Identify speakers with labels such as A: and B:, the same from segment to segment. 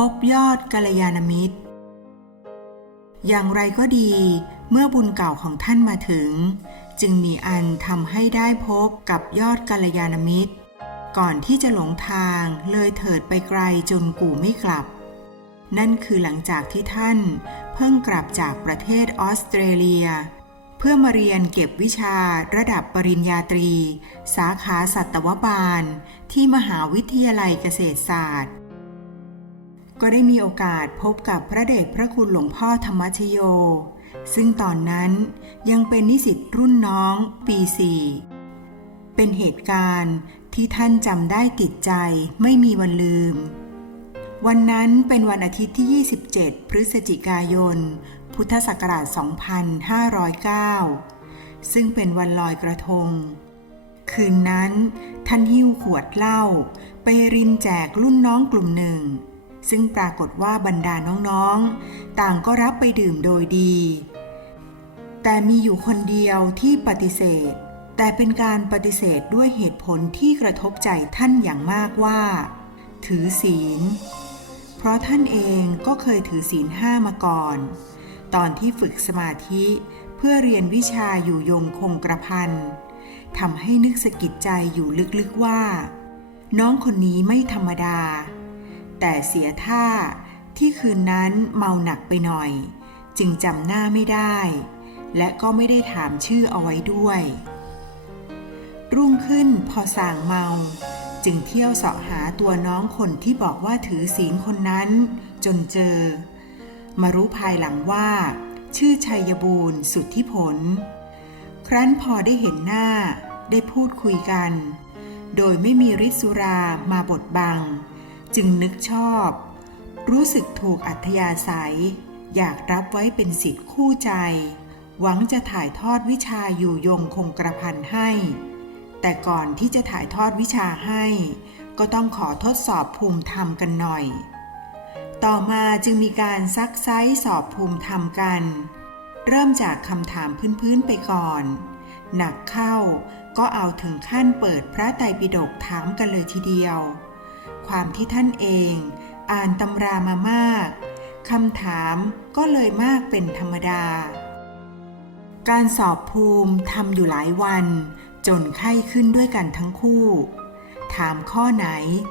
A: พบยอดกัลยาณมิตร อย่างไรก็ดี เมื่อบุญเก่าของท่านมาถึง จึงมีอันทำให้ได้พบกับยอดกัลยาณมิตร ก่อนที่จะหลงทางเลยเถิดไปไกลจนกู่ไม่กลับ นั่นคือหลังจากที่ท่านเพิ่งกลับจากประเทศออสเตรเลีย เพื่อมาเรียนเก็บวิชาระดับปริญญาตรี สาขาสัตวบาล ที่มหาวิทยาลัยเกษตรศาสตร์ ก็ได้มีโอกาสพบกับพระเดชพระคุณหลวงพ่อธรรมชโย ซึ่งตอนนั้นยังเป็นนิสิตรุ่นน้องปีสี่เป็นเหตุการณ์ที่ท่านจำได้ติดใจไม่มีวันลืม วันนั้นเป็นวันอาทิตย์ที่ 27 พฤศจิกายน พุทธศักราช 2509 ซึ่งเป็นวันลอยกระทง คืนนั้นท่านหิ้วขวดเหล้าไปรินแจกรุ่นน้องกลุ่มหนึ่ง ซึ่งปรากฏว่าบรรดาน้องๆ ต่างก็รับไปดื่มโดยดี แต่มีอยู่คนเดียวที่ปฏิเสธ แต่เป็นการปฏิเสธด้วยเหตุผลที่กระทบใจท่านอย่างมากว่า ถือศีล เพราะท่านเองก็เคยถือศีลห้ามาก่อน ตอนที่ฝึกสมาธิเพื่อเรียนวิชาอยู่ยงคงกระพันทำให้นึกสะกิดใจอยู่ลึกๆว่า น้องคนนี้ไม่ธรรมดา แต่เสียท่าที่คืนนั้นเมาหนักไปหน่อย จึงจำหน้าไม่ได้ และก็ไม่ได้ถามชื่อเอาไว้ด้วย รุ่งขึ้นพอส่างเมา จึงเที่ยวเสาะหาตัวน้องคนที่บอกว่าถือศีลคนนั้น จนเจอ มารู้ภายหลังว่า ชื่อชัยบูรณ์สุทธิผล ครั้นพอได้เห็นหน้าได้พูดคุยกัน โดยไม่มีฤทธิ์สุรามาบดบัง จึงนึกชอบ รู้สึกถูกอัธยาศัย อยากรับไว้เป็นสิทธิ์คู่ใจ หวังจะถ่ายทอดวิชาอยู่ยงคงกระพันให้ แต่ก่อนที่จะถ่ายทอดวิชาให้ ก็ต้องขอทดสอบภูมิธรรมกันหน่อย ต่อมาจึงมีการซักไซสอบภูมิธรรมกัน เริ่มจากคำถามพื้นๆไปก่อน หนักเข้าก็เอาถึงขั้นเปิดพระไตรปิฎกถามกันเลยทีเดียว ความที่ท่านเอง อ่านตำรามามากคำถามก็เลยมากเป็นธรรมดา การสอบภูมิทำอยู่หลายวัน จนไข้ขึ้นด้วยกันทั้งคู่ ถามข้อไหน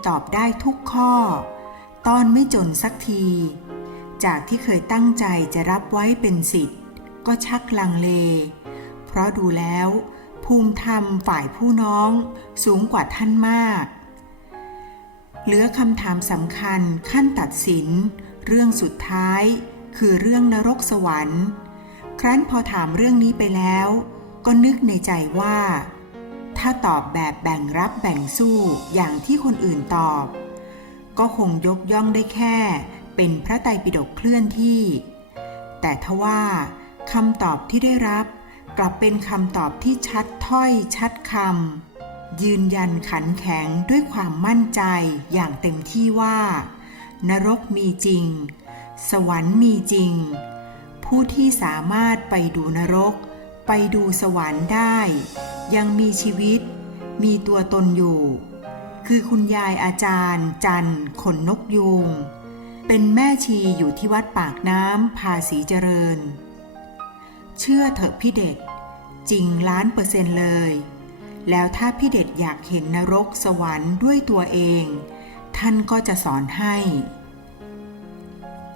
A: ตอบได้ทุกข้อ ตอนไม่จนสักที จากที่เคยตั้งใจจะรับไว้เป็นสิทธิ์ ก็ชักลังเล เพราะดูแล้ว ภูมิธรรมฝ่ายผู้น้องสูงกว่าท่านมาก เหลือคำถามสำคัญขั้นตัดสิน เรื่องสุดท้าย คือเรื่องนรกสวรรค์ ครั้นพอถามเรื่องนี้ไปแล้ว ก็นึกในใจว่า ถ้าตอบแบบแบ่งรับแบ่งสู้อย่างที่คนอื่นตอบ ก็คงยกย่องได้แค่ เป็นพระไตรปิฎกเคลื่อนที่ แต่ทว่าคำตอบที่ได้รับ กลับเป็นคำตอบที่ชัดถ้อยชัดคำ ยืนยันขันแข็งด้วยความมั่นใจอย่างเต็มที่ว่า นรกมีจริง สวรรค์มีจริง ผู้ที่สามารถไปดูนรก ไปดูสวรรค์ได้ ยังมีชีวิต มีตัวตนอยู่ คือคุณยายอาจารย์ จันขนนกยูงเป็นแม่ชีอยู่ที่วัดปากน้ำภาษีเจริญ เชื่อเถอะพี่เด็ดจริงล้านเปอร์เซ็นต์เลย แล้วถ้าพี่เด็ดอยากเห็นนรกสวรรค์ด้วยตัวเอง ท่านก็จะสอนให้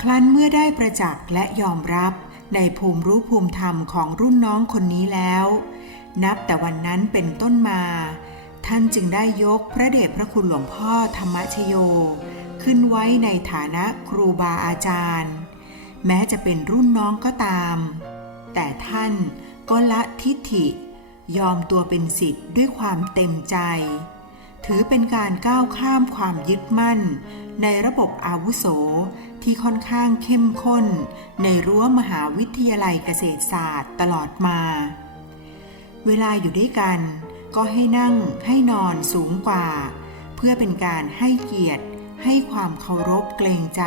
A: ครั้นเมื่อได้ประจักษ์และยอมรับในภูมิรู้ภูมิธรรมของรุ่นน้องคนนี้แล้ว นับแต่วันนั้นเป็นต้นมา ท่านจึงได้ยกพระเดชพระคุณหลวงพ่อธรรมชโย ขึ้นไว้ในฐานะครูบาอาจารย์ แม้จะเป็นรุ่นน้องก็ตาม แต่ท่านก็ละทิฐิ ยอมตัวเป็นสิทธิ์ด้วยความเต็มใจ ถือเป็นการก้าวข้ามความยึดมั่น ในระบบอาวุโสที่ค่อนข้างเข้มข้น ในรั้วมหาวิทยาลัยเกษตรศาสตร์ตลอดมา เวลาอยู่ด้วยกัน ก็ให้นั่งให้นอนสูงกว่า เพื่อเป็นการให้เกียรติ ให้ความเคารพเกรงใจ